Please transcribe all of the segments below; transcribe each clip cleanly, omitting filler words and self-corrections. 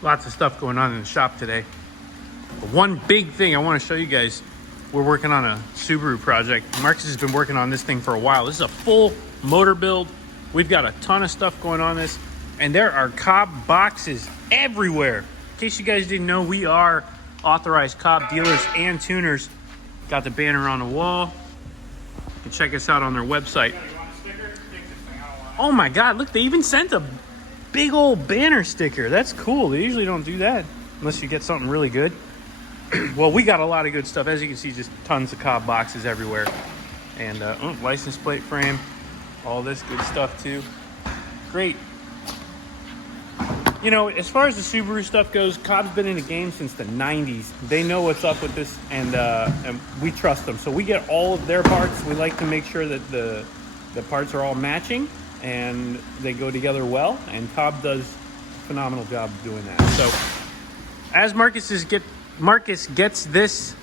Lots of stuff going on in the shop today. But one big thing I want to show you guys, we're working on a Subaru project. Marcus has been working on this thing for a while. This is a full motor build. We've got a ton of stuff going on this, and there are Cobb boxes everywhere. In case you guys didn't know, we are authorized Cobb dealers and tuners. Got the banner on the wall. You can check us out on their website. Oh my God, look, they even sent a big old banner sticker. That's cool. They usually don't do that unless you get something really good. Well, we got a lot of good stuff. As you can see, just tons of Cobb boxes everywhere. And license plate frame, all this good stuff too. Great. You know, as far as the Subaru stuff goes, Cobb's been in the game since the 90s. They know what's up with this, and we trust them. So we get all of their parts. We like to make sure that the parts are all matching and they go together well, and Cobb does a phenomenal job of doing that. So as Marcus gets this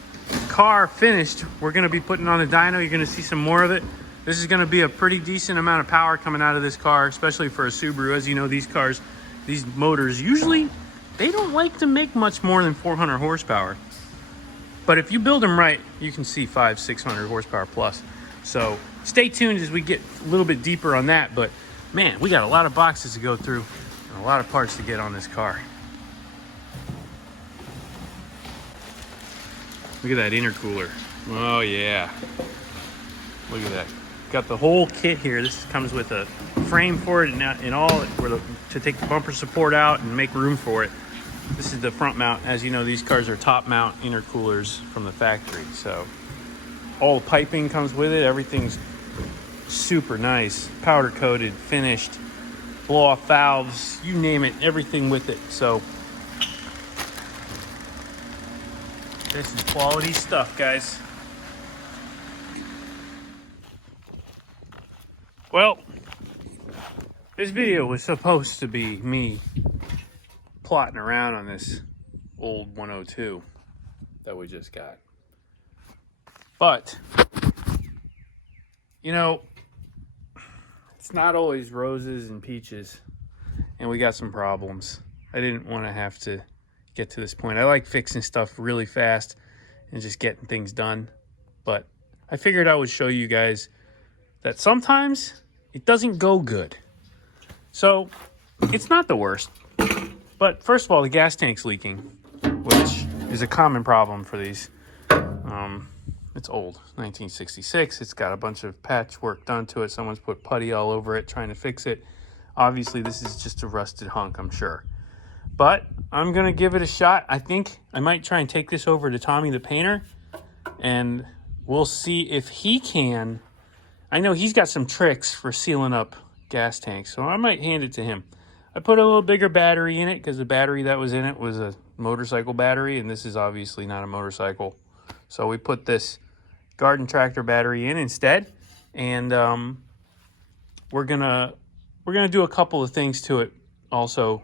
car finished, we're going to be putting on the dyno. You're going to see some more of it. This is going to be a pretty decent amount of power coming out of this car, especially for a Subaru. As you know, these cars, these motors, usually they don't like to make much more than 400 horsepower. But if you build them right, you can see 500-600 horsepower plus. So stay tuned as we get a little bit deeper on that. But man, we got a lot of boxes to go through and a lot of parts to get on this car. Look at that intercooler. Oh yeah. Look at that. Got the whole kit here. This comes with a frame for it and all to take the bumper support out and make room for it. This is the front mount. As you know, these cars are top mount intercoolers from the factory. So all the piping comes with it. Everything's super nice, powder coated, finished, blow off valves, you name it, everything with it. So this is quality stuff, guys. Well, this video was supposed to be me plotting around on this old 102 that we just got. But, you know, it's not always roses and peaches, and we got some problems. I didn't want to have to get to this point. I like fixing stuff really fast and just getting things done. But I figured I would show you guys that sometimes it doesn't go good. So it's not the worst. But first of all, the gas tank's leaking, which is a common problem for these. It's old, 1966. It's got a bunch of patchwork done to it. Someone's put putty all over it trying to fix it. Obviously, this is just a rusted hunk, I'm sure. But I'm going to give it a shot. I think I might try and take this over to Tommy the painter, and we'll see if he can. I know he's got some tricks for sealing up gas tanks, so I might hand it to him. I put a little bigger battery in it because the battery that was in it was a motorcycle battery, and this is obviously not a motorcycle. So we put this garden tractor battery in instead, and we're gonna do a couple of things to it also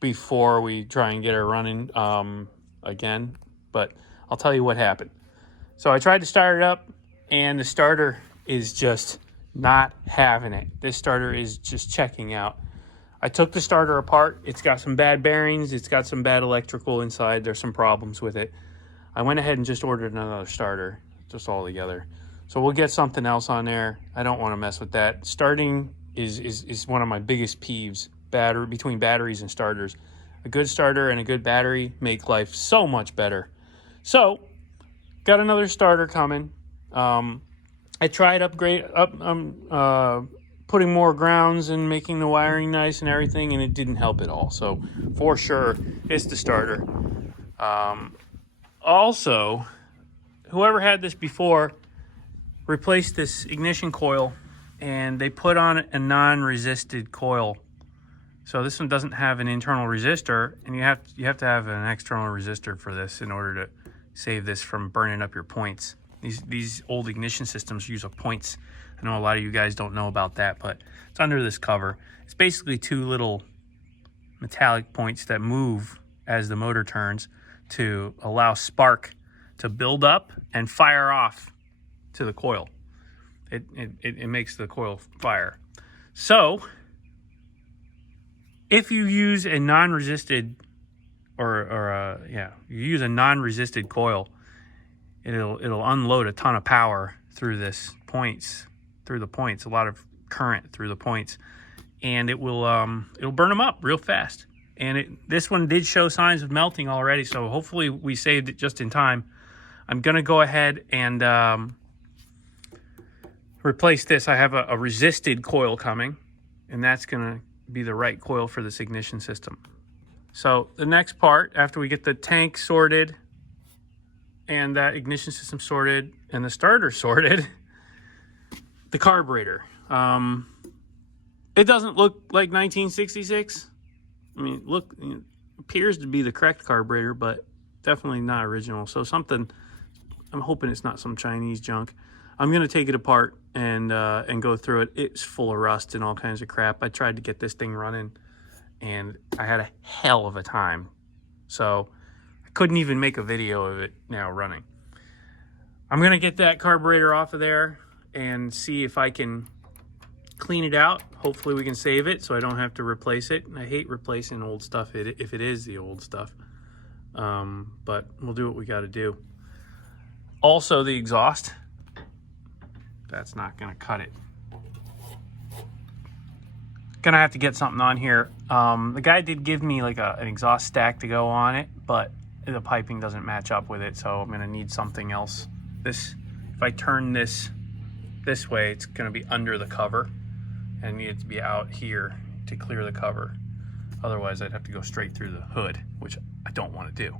before we try and get her running again. But I'll tell you what happened. So I tried to start it up, and the starter is just not having it. This starter is just checking out. I took the starter apart. It's got some bad bearings. It's got some bad electrical inside. There's some problems with it. I went ahead and just ordered another starter, just all together. So we'll get something else on there. I don't want to mess with that. Starting is one of my biggest peeves. Between batteries and starters. A good starter and a good battery make life so much better. So, got another starter coming. I tried putting more grounds and making the wiring nice and everything, and it didn't help at all. So, for sure, it's the starter. Also, whoever had this before replaced this ignition coil, and they put on a non-resisted coil. So this one doesn't have an internal resistor, and you have to have an external resistor for this in order to save this from burning up your points. These old ignition systems use a points. I know a lot of you guys don't know about that, but it's under this cover. It's basically two little metallic points that move as the motor turns to allow spark to build up and fire off to the coil. It makes the coil fire. So if you use a non-resisted you use a non-resisted coil, it'll unload a ton of power through the points, a lot of current through the points, and it'll burn them up real fast. And this one did show signs of melting already, so hopefully we saved it just in time. I'm gonna go ahead and replace this. I have a resisted coil coming, and that's gonna be the right coil for this ignition system. So the next part, after we get the tank sorted and that ignition system sorted and the starter sorted, the carburetor. It doesn't look like 1966. I mean, it appears to be the correct carburetor, but definitely not original. So something, I'm hoping it's not some Chinese junk. I'm gonna take it apart and go through it. It's full of rust and all kinds of crap. I tried to get this thing running, and I had a hell of a time. So I couldn't even make a video of it now running. I'm gonna get that carburetor off of there and see if I can clean it out. Hopefully we can save it so I don't have to replace it. I hate replacing old stuff if it is the old stuff. But we'll do what we gotta do. Also the exhaust, that's not gonna cut it. Gonna have to get something on here. The guy did give me like an exhaust stack to go on it, but the piping doesn't match up with it, so I'm gonna need something else. If I turn this way, it's gonna be under the cover, and I need it to be out here to clear the cover. Otherwise, I'd have to go straight through the hood, which I don't want to do.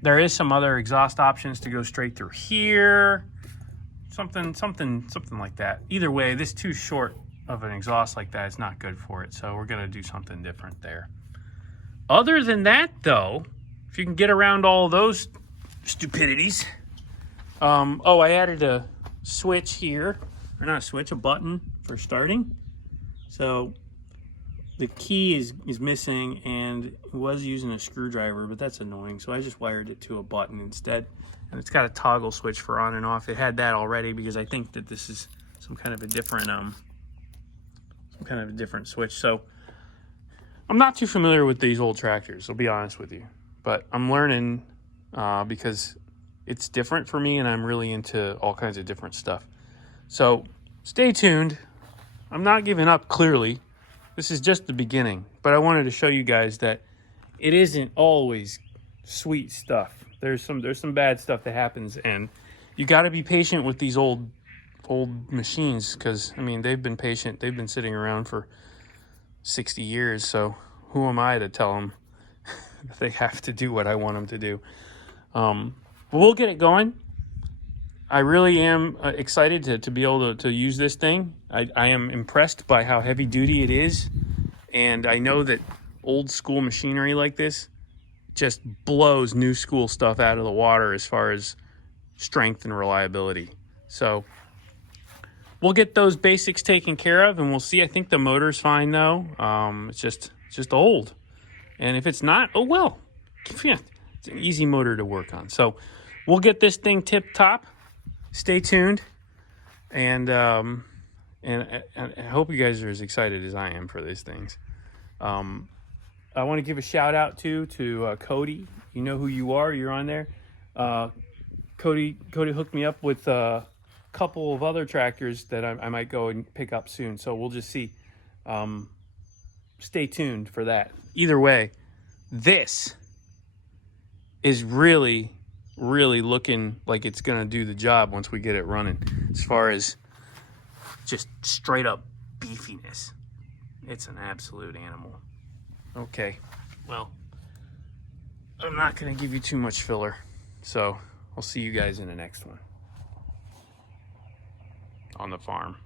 There is some other exhaust options to go straight through here. Something like that. Either way, this too short of an exhaust like that is not good for it, so we're gonna do something different there. Other than that, though, if you can get around all those stupidities. I added a switch here, or not a switch, a button for starting. So the key is missing, and it was using a screwdriver, but that's annoying. So I just wired it to a button instead. And it's got a toggle switch for on and off. It had that already because I think that this is some kind of a different switch. So I'm not too familiar with these old tractors, I'll be honest with you. But I'm learning because it's different for me, and I'm really into all kinds of different stuff. So stay tuned. I'm not giving up, clearly. This is just the beginning. But I wanted to show you guys that it isn't always sweet stuff. There's some bad stuff that happens, and you got to be patient with these old machines, because I mean, they've been patient. They've been sitting around for 60 years. So who am I to tell them that they have to do what I want them to do? We'll get it going. I really am excited to be able to use this thing. I am impressed by how heavy duty it is, and I know that old school machinery like this just blows new school stuff out of the water as far as strength and reliability. So we'll get those basics taken care of, and we'll see. I think the motor's fine though. It's just old, and if it's not, oh well. Yeah, it's an easy motor to work on. So we'll get this thing tip top. Stay tuned, and I hope you guys are as excited as I am for these things. I want to give a shout out to Cody. You know who you are. You're on there. Cody hooked me up with a couple of other tractors that I might go and pick up soon. So we'll just see. Stay tuned for that. Either way, this is really looking like it's going to do the job once we get it running. As far as just straight up beefiness, it's an absolute animal. Okay, well, I'm not going to give you too much filler, so I'll see you guys in the next one on the farm.